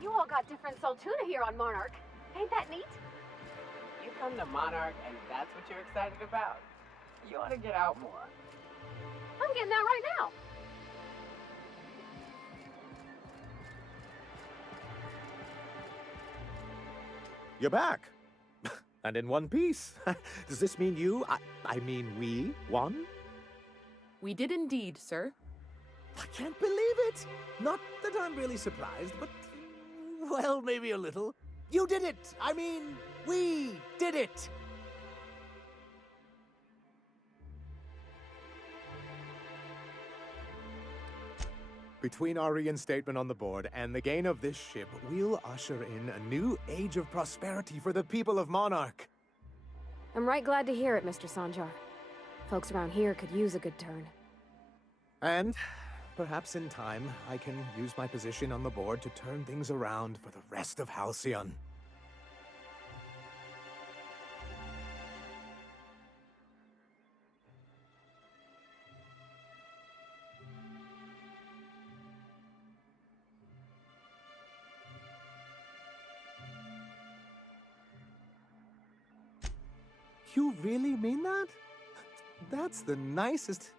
You all got different soul tuna here on Monarch. Ain't that neat? You come to Monarch and that's what you're excited about? You ought to get out more. I'm getting that right now. You're back! And in one piece. Does this mean I mean we, won? We did indeed, sir. I can't believe it! Not that I'm really surprised, but... well, maybe a little. You did it! I mean, we did it! Between our reinstatement on the board and the gain of this ship, we'll usher in a new age of prosperity for the people of Monarch. I'm right glad to hear it, Mr. Sanjar. Folks around here could use a good turn. And perhaps in time, I can use my position on the board to turn things around for the rest of Halcyon. You really mean that? That's the nicest...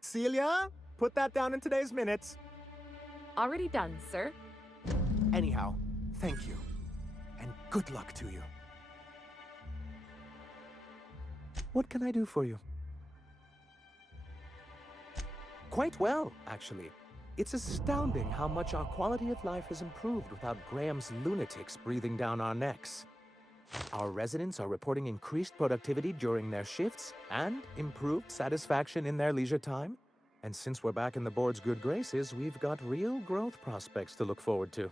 Celia, put that down in today's minutes. Already done, sir. Anyhow, thank you. And good luck to you. What can I do for you? Quite well, actually. It's astounding how much our quality of life has improved without Graham's lunatics breathing down our necks. Our residents are reporting increased productivity during their shifts and improved satisfaction in their leisure time. And since we're back in the board's good graces, we've got real growth prospects to look forward to.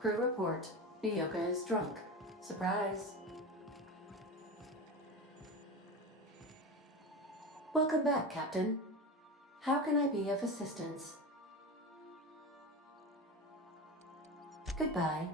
Crew report. Nyoka is drunk. Surprise. Welcome back, Captain. How can I be of assistance? Goodbye.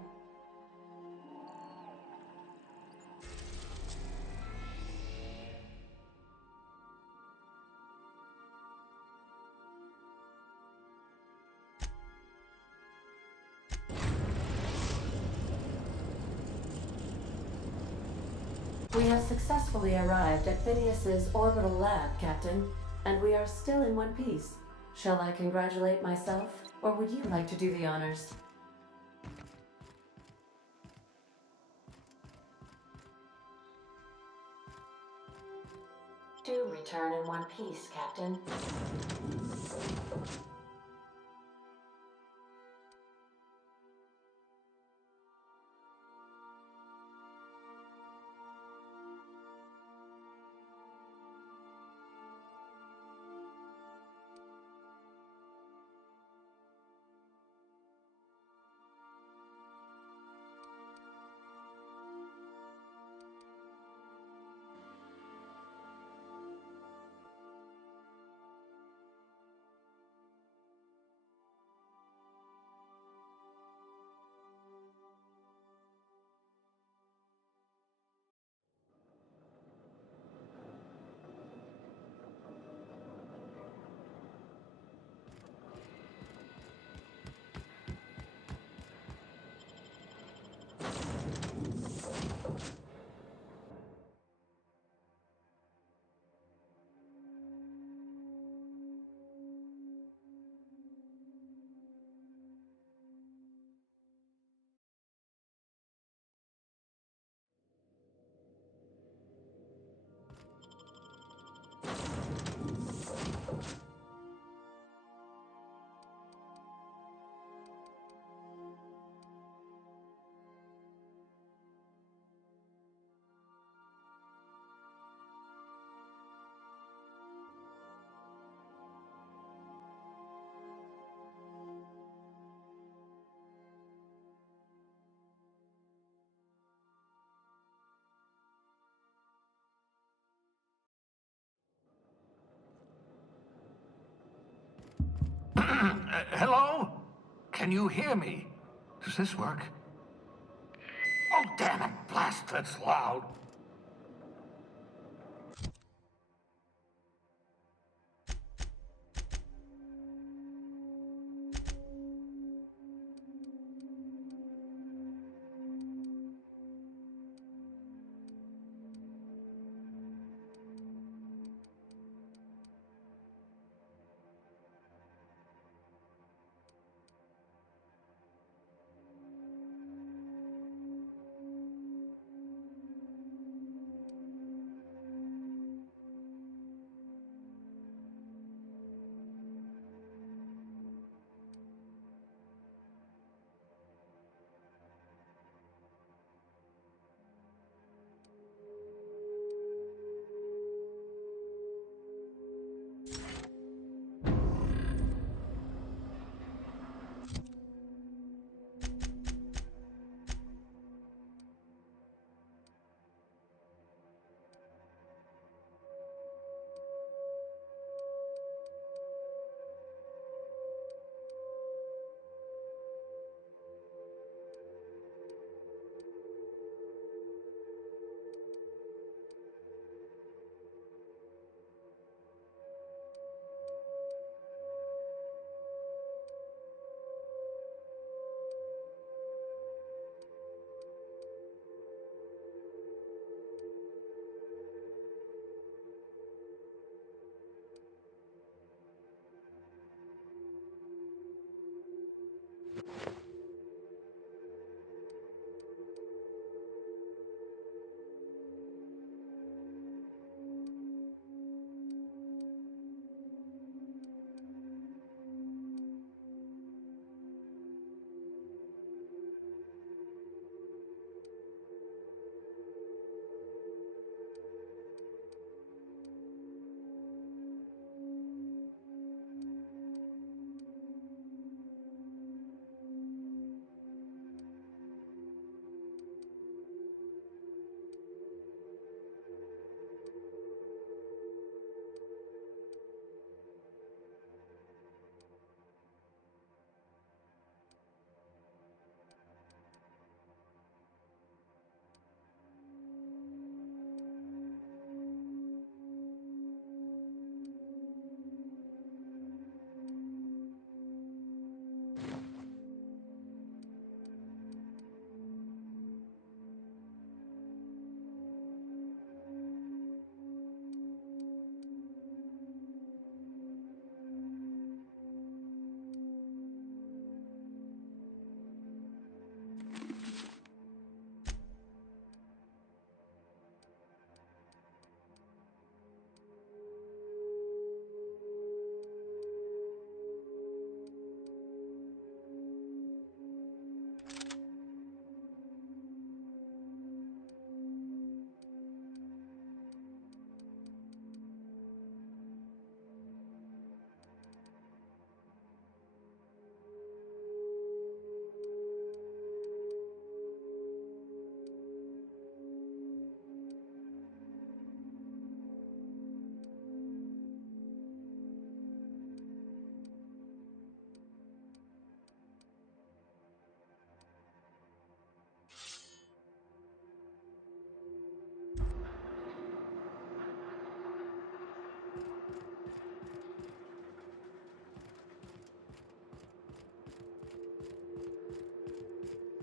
We have successfully arrived at Phineas's orbital lab, Captain, and we are still in one piece. Shall I congratulate myself, or would you like to do the honors? Do return in one piece, Captain. Hello? Can you hear me? Does this work? Oh, damn it! Blast, that's loud.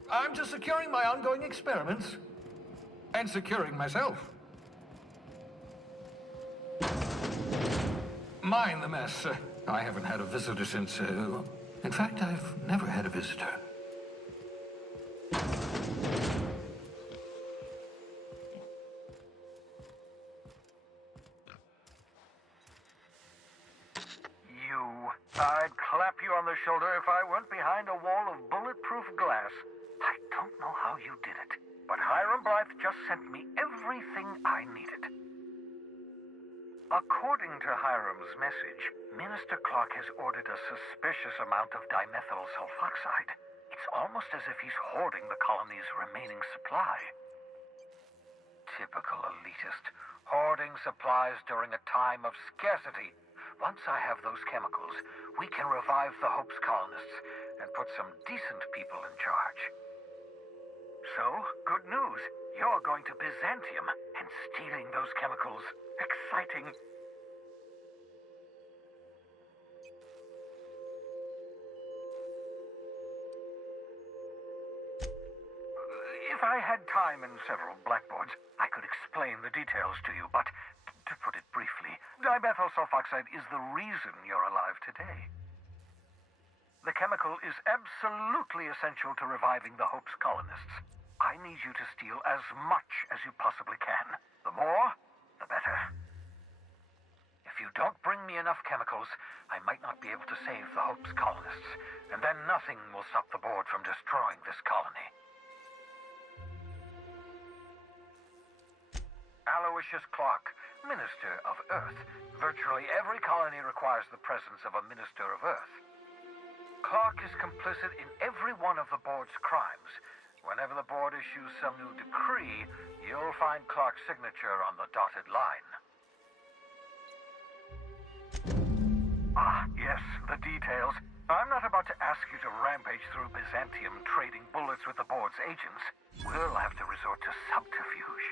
I'm just securing my ongoing experiments. And securing myself. Mind the mess. I haven't had a visitor since... in fact, I've never had a visitor. I'd clap you on the shoulder if I weren't behind a wall of bulletproof glass. I don't know how you did it, but Hiram Blythe just sent me everything I needed. According to Hiram's message, Minister Clark has ordered a suspicious amount of dimethyl sulfoxide. It's almost as if he's hoarding the colony's remaining supply. Typical elitist, hoarding supplies during a time of scarcity. once I have those chemicals, we can revive the Hope's colonists and put some decent people in charge. So, good news. You're going to Byzantium and stealing those chemicals. Exciting. If I had time and several blackboards, I could explain the details to you, but to put it briefly, dimethyl sulfoxide is the reason you're alive today. The chemical is absolutely essential to reviving the Hope's colonists. I need you to steal as much as you possibly can. The more, the better. If you don't bring me enough chemicals, I might not be able to save the Hope's colonists, and then nothing will stop the board from destroying this colony. Aloysius Clark, Minister of Earth. Virtually every colony requires the presence of a Minister of Earth. Clark is complicit in every one of the board's crimes. Whenever the board issues some new decree, you'll find Clark's signature on the dotted line. Ah, yes, the details. I'm not about to ask you to rampage through Byzantium trading bullets with the board's agents. We'll have to resort to subterfuge.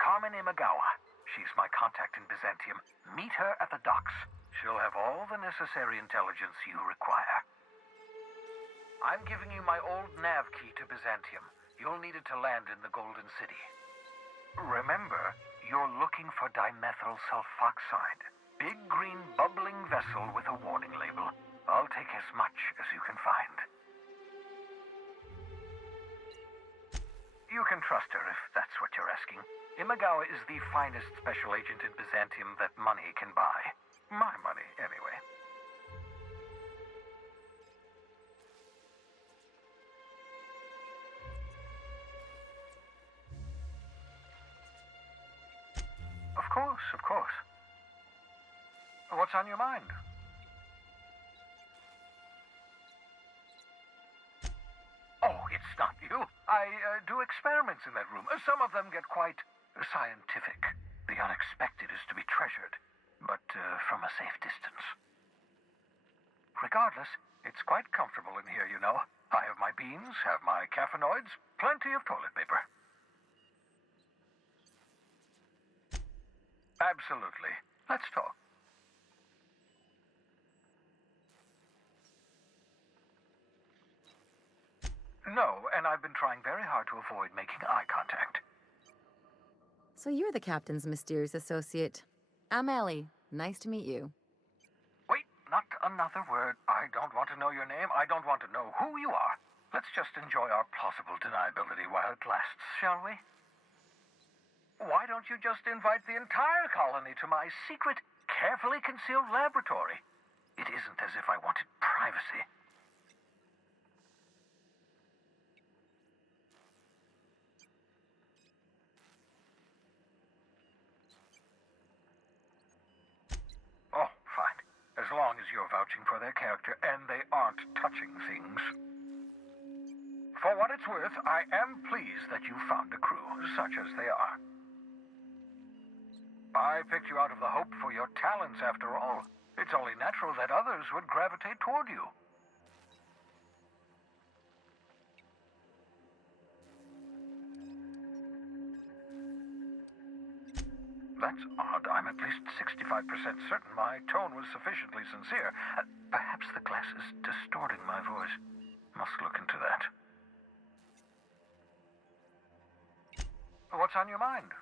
Carmen Imagawa. She's my contact in Byzantium. Meet her at the docks. She'll have all the necessary intelligence you require. I'm giving you my old nav key to Byzantium. You'll need it to land in the Golden City. Remember, you're looking for dimethyl sulfoxide. Big green bubbling vessel with a warning label. I'll take as much as you can find. You can trust her if that's what you're asking. Imagawa is the finest special agent in Byzantium that money can buy. My money, anyway. Of course, of course. What's on your mind? Oh, it's not you. I do experiments in that room. Some of them get quite scientific. The unexpected is to be treasured, but from a safe distance. Regardless, it's quite comfortable in here, you know. I have my beans, have my caffeinoids, plenty of toilet paper. Absolutely. Let's talk. No, and I've been trying very hard to avoid making eye contact. So you're the captain's mysterious associate. I'm Ellie. Nice to meet you. Wait, not another word. I don't want to know your name. I don't want to know who you are. Let's just enjoy our plausible deniability while it lasts, shall we? Why don't you just invite the entire colony to my secret, carefully concealed laboratory? It isn't as if I wanted privacy. Oh, fine. As long as you're vouching for their character and they aren't touching things. For what it's worth, I am pleased that you found a crew, such as they are. I picked you out of the Hope for your talents, after all. It's only natural that others would gravitate toward you. That's odd. I'm at least 65% certain my tone was sufficiently sincere. Perhaps the glass is distorting my voice. Must look into that. What's on your mind?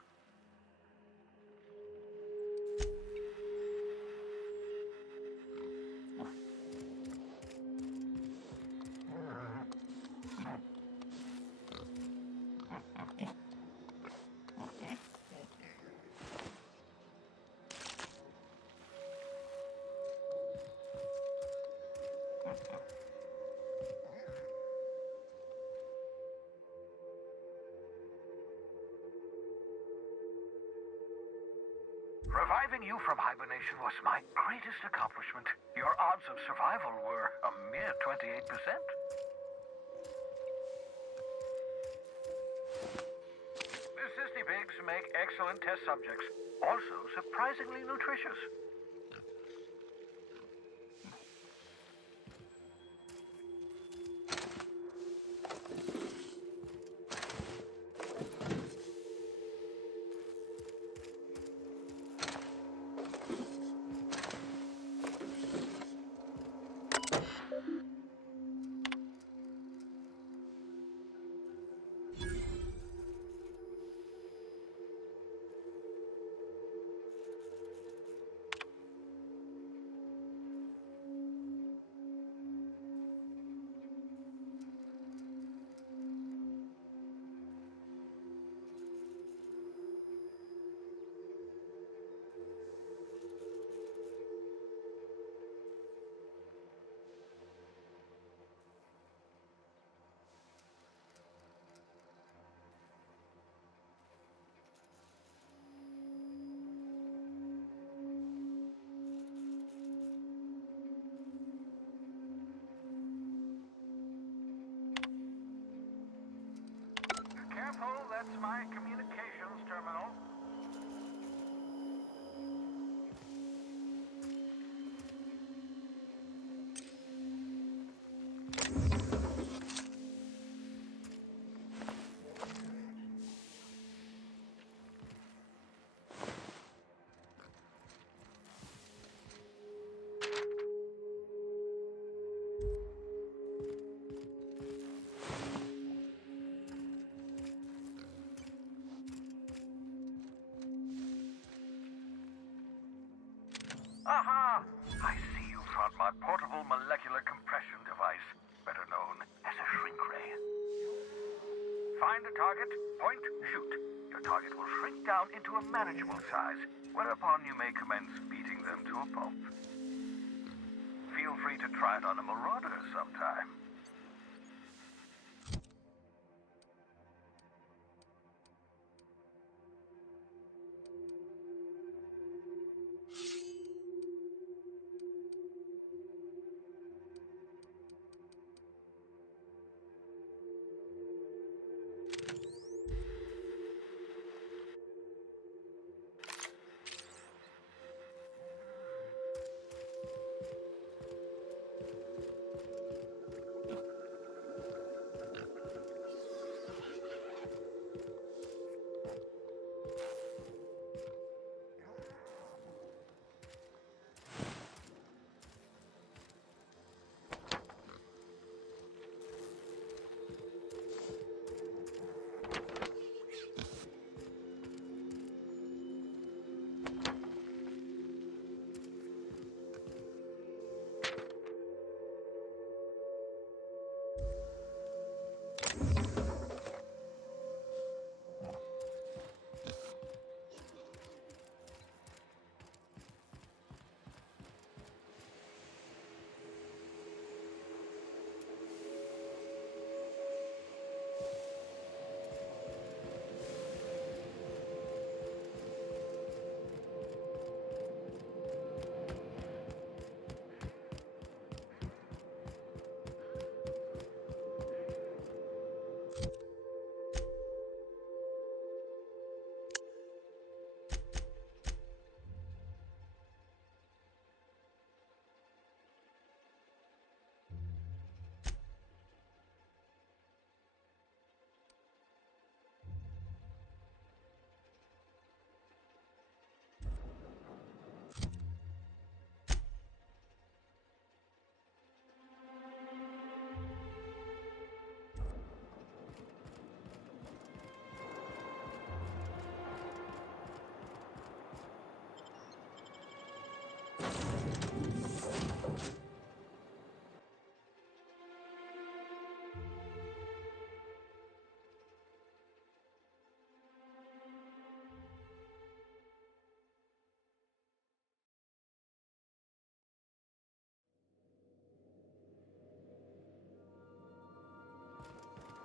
Reviving you from hibernation was my greatest accomplishment. Your odds of survival were a mere 28%. The Sisty pigs make excellent test subjects, also surprisingly nutritious. Aha! I see you found my portable molecular compression device, better known as a shrink ray. Find a target, point, shoot. Your target will shrink down into a manageable size, whereupon you may commence beating them to a pulp. Feel free to try it on a marauder sometime.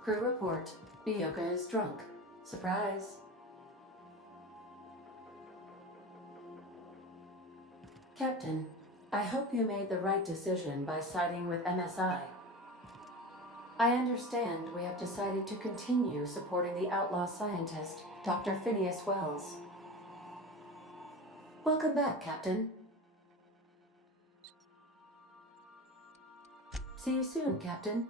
Crew report. Mioka is drunk. Surprise. Captain, I hope you made the right decision by siding with MSI. I understand we have decided to continue supporting the outlaw scientist, Dr. Phineas Wells. Welcome back, Captain. See you soon, Captain.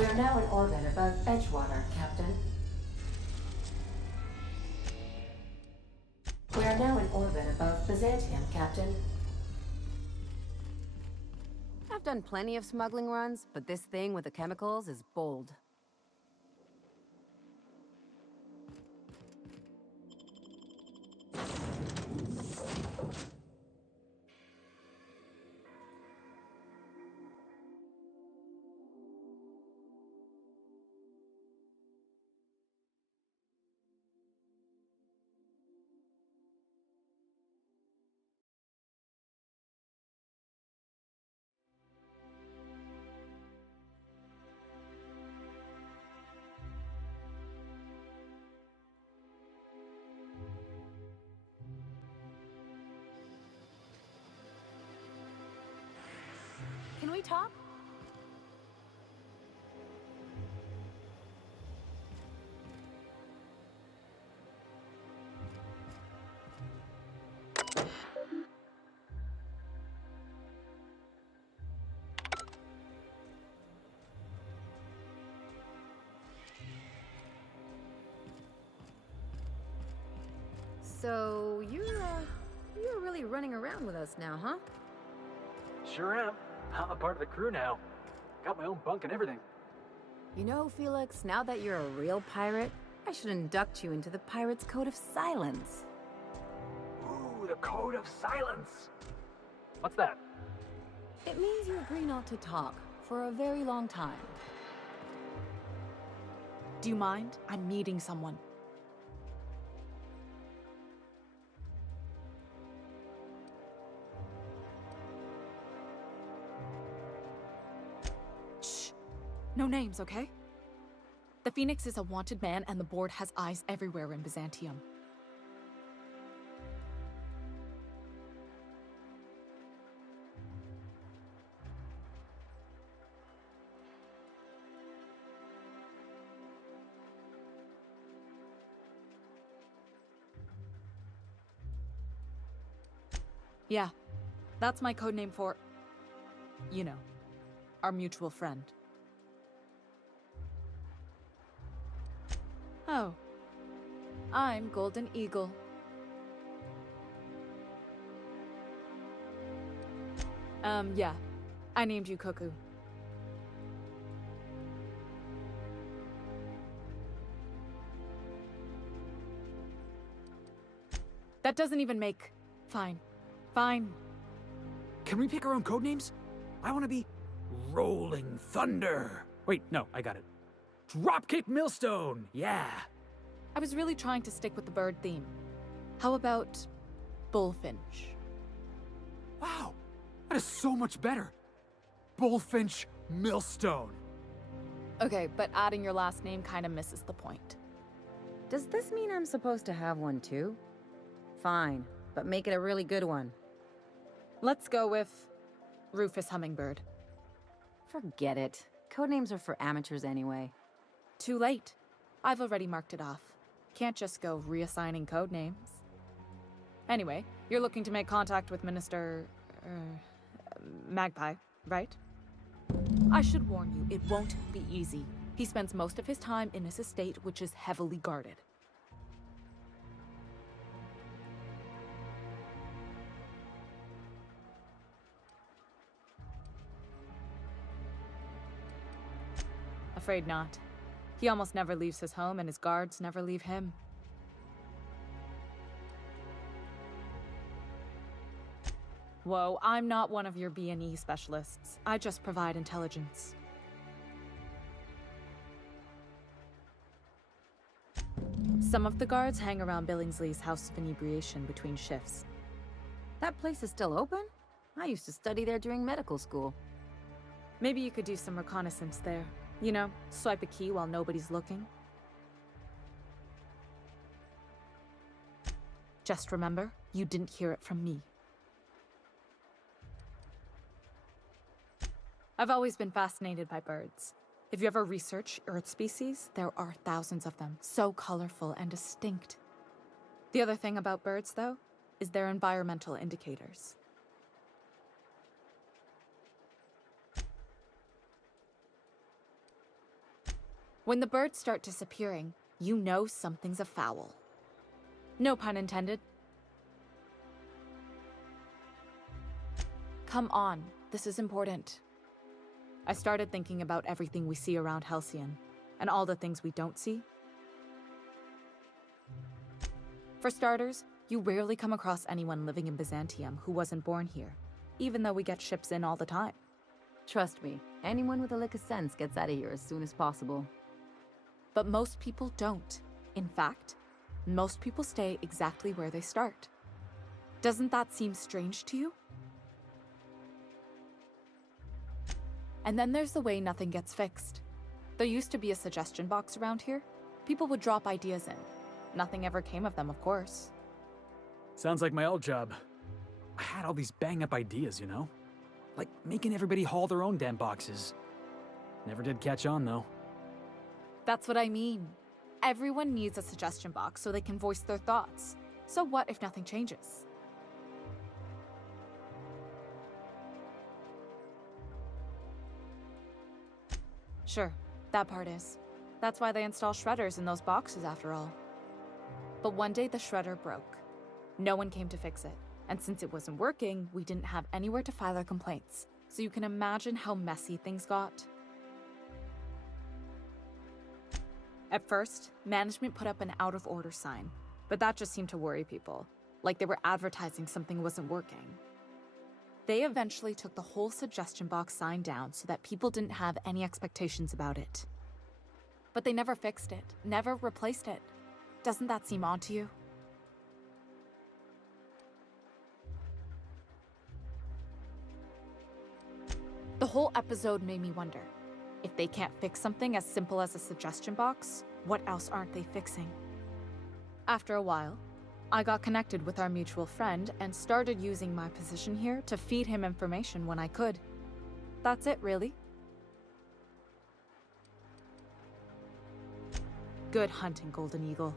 We are now in orbit above Edgewater, Captain. We are now in orbit above Byzantium, Captain. I've done plenty of smuggling runs, but this thing with the chemicals is bold. Can we talk? So, you're really running around with us now, huh? Sure am. I'm a part of the crew now. Got my own bunk and everything. You know, Felix, now that you're a real pirate, I should induct you into the Pirate's Code of Silence. Ooh, the Code of Silence. What's that? It means you agree not to talk for a very long time. Do you mind? I'm meeting someone. Shh. No names, okay? The Phoenix is a wanted man, and the board has eyes everywhere in Byzantium. Yeah, that's my codename for, you know, our mutual friend. Oh, I'm Golden Eagle. Yeah, I named you Cuckoo. That doesn't even make... Fine. Fine. Can we pick our own codenames? I want to be Rolling Thunder. Wait, no, I got it. Dropkick Millstone, yeah. I was really trying to stick with the bird theme. How about Bullfinch? Wow, that is so much better. Bullfinch Millstone. Okay, but adding your last name kind of misses the point. Does this mean I'm supposed to have one too? Fine, but make it a really good one. Let's go with Rufus Hummingbird. Forget it. Codenames are for amateurs anyway. Too late. I've already marked it off. Can't just go reassigning codenames. Anyway, you're looking to make contact with Minister... Magpie, right? I should warn you, it won't be easy. He spends most of his time in his estate, which is heavily guarded. Afraid not. He almost never leaves his home, and his guards never leave him. Whoa, I'm not one of your B&E specialists. I just provide intelligence. Some of the guards hang around Billingsley's House of Inebriation between shifts. That place is still open? I used to study there during medical school. Maybe you could do some reconnaissance there. You know, swipe a key while nobody's looking. Just remember, you didn't hear it from me. I've always been fascinated by birds. If you ever research Earth species, there are thousands of them, so colorful and distinct. The other thing about birds, though, is their environmental indicators. When the birds start disappearing, you know something's afoul. No pun intended. Come on, this is important. I started thinking about everything we see around Halcyon, and all the things we don't see. For starters, you rarely come across anyone living in Byzantium who wasn't born here, even though we get ships in all the time. Trust me, anyone with a lick of sense gets out of here as soon as possible. But most people don't. In fact, most people stay exactly where they start. Doesn't that seem strange to you? And then there's the way nothing gets fixed. There used to be a suggestion box around here. People would drop ideas in. Nothing ever came of them, of course. Sounds like my old job. I had all these bang-up ideas, you know? Like making everybody haul their own damn boxes. Never did catch on, though. That's what I mean. Everyone needs a suggestion box so they can voice their thoughts. So what if nothing changes? Sure, that part is. That's why they install shredders in those boxes after all. But one day the shredder broke. No one came to fix it. And since it wasn't working, we didn't have anywhere to file our complaints. So you can imagine how messy things got. At first, management put up an out-of-order sign, but that just seemed to worry people, like they were advertising something wasn't working. They eventually took the whole suggestion box sign down so that people didn't have any expectations about it. But they never fixed it, never replaced it. Doesn't that seem odd to you? The whole episode made me wonder, if they can't fix something as simple as a suggestion box, what else aren't they fixing? After a while, I got connected with our mutual friend and started using my position here to feed him information when I could. That's it, really. Good hunting, Golden Eagle.